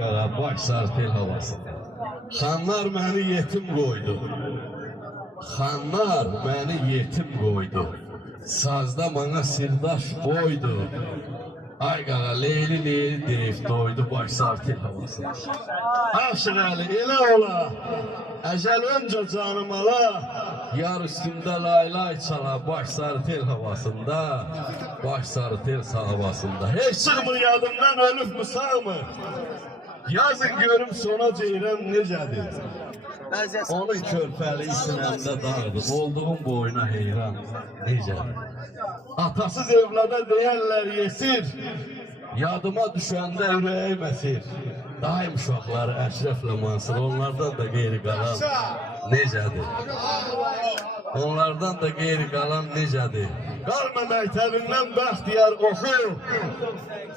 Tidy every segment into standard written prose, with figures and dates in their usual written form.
Baş sartel havası. Xanlar məni yetim qoydu. Xanlar məni yetim qoydu. Sazda bana sirdaş boydu. Ay qağa leyli leyli deyib doydu baş sartel havası. Aşıq Əli elə ola. Əcəl öncə canım ala. Yar üstümdə laylay çala baş sartel havasında. Baş sartel havasında. Heç çıxmır yadımdan ölüb mü sağ mı? Yazın görüm sona ceyran necədir? Onun körpəli sinəmdə dağdır, olduğum boyuna heyran necədir? Atasız evlada deyərlər yesir, yadıma düşəndə ürəyim əsir. Daim uşaqları Əşrəflə Mansur, onlardan da qeyri qalan necədir? Onlardan da qeyri qalan necədir? Qalma məktəbindən Bəxtiyar oxu,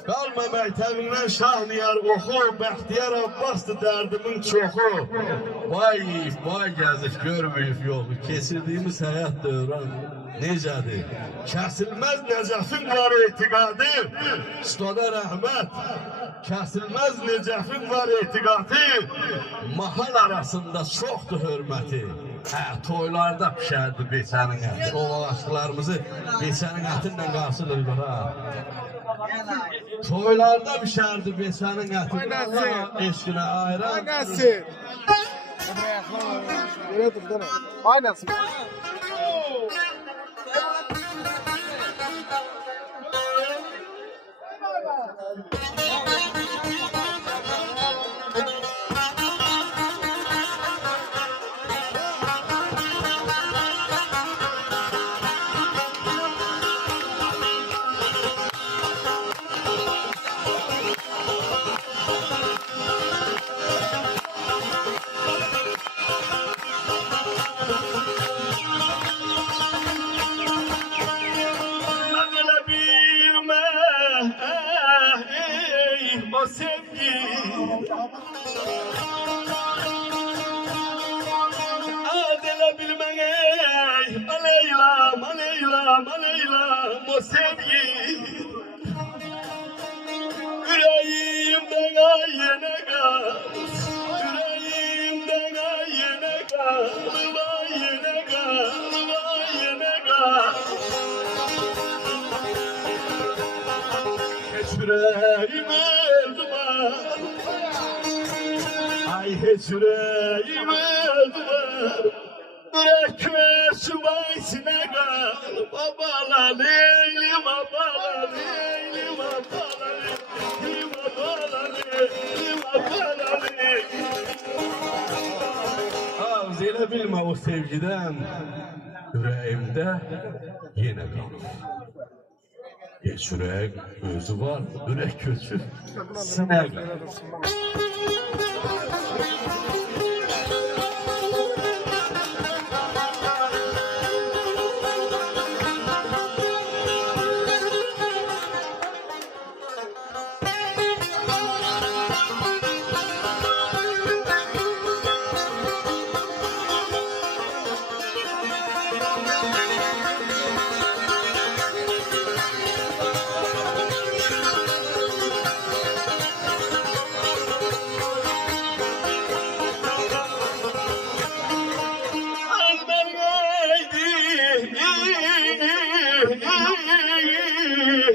qalma məktəbindən Şahniyar oxu, Bəxtiyar Abbasdır dərdimin çoxu. Vay yiyib, vay gəzib, görməyib yoxu, keçirdiyimiz həyat dövran necədir? Kəsilməz Nəcəfin var etiqadı, ustada rəhmət. Kəsilməz Necəfin var etiqadı, mahal arasında çoxdur hörməti. Toylarda pişərdi beçənin əti, o aşıqlarımızı beçənin ətinlə qarşılayırlar ha. Toylarda pişərdi beçənin əti, Allah eşqinə ayran. Oynasın. Oynasın. O sevgi adele bilmen ey aleylam aleylam aleylam o sevgi yüreğimden ayene kal yüreğimden ayene kal ayene kal ayene kal hiç yüreğime ay hiç yüreğime öldüler bırakma şu baysine kal babala leylim babala leylim babala leylim babala leylim babala leylim Ağız elə bilmə o sevgiden yüreğimde yine kalır. Geç yürek özü var, yürek kötü, sinek.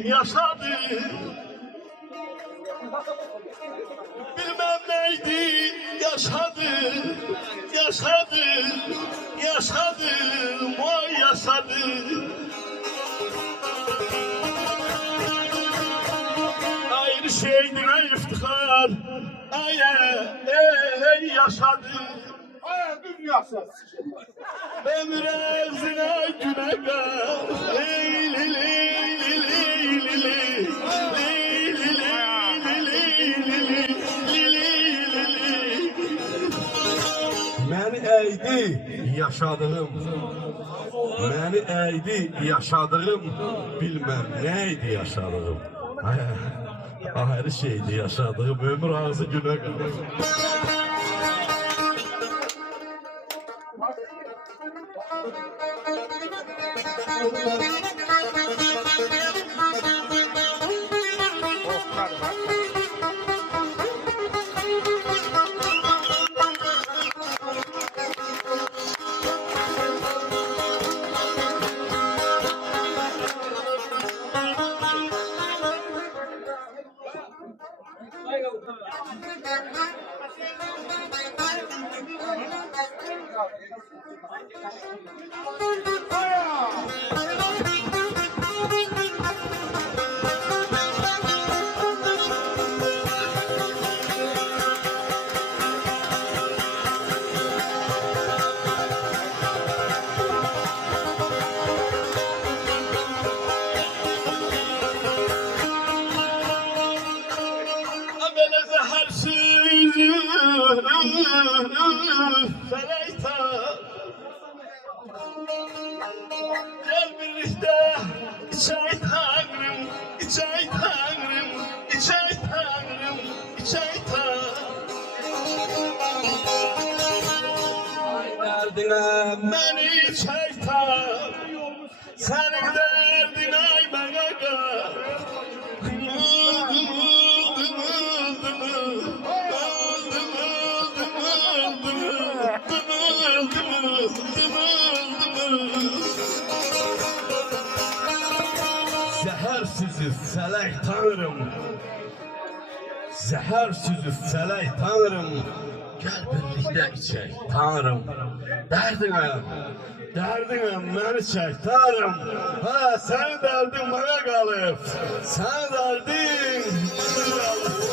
Yaşadı, bilmem neydi, yaşadı, yaşadı, yaşadı, oy yaşadı. Ayrı şeydine iftihar, ay yaşadı. Ömür evzine güne kal, leyli leyli leyli leyli Məni əydi yaşadığım, məni əydi yaşadığım, bilmem neydi yaşadığım. Ayrı şeydi yaşadığım, ömür ağzı güne kalır. Böyle zehersiz feleyta gel birlikte içey tanrım, içey tanrım, içey tanrım, içey tanrım. Derdine beni içey tanrım, senin derdin ay bana gel. Zehər sizi felek tanrım, zehər sizi felek tanrım, gel birlikte içek tanrım. Derdine beni çek tanrım. Ha sen derdin bana kalıp, sen derdin bana kalıp.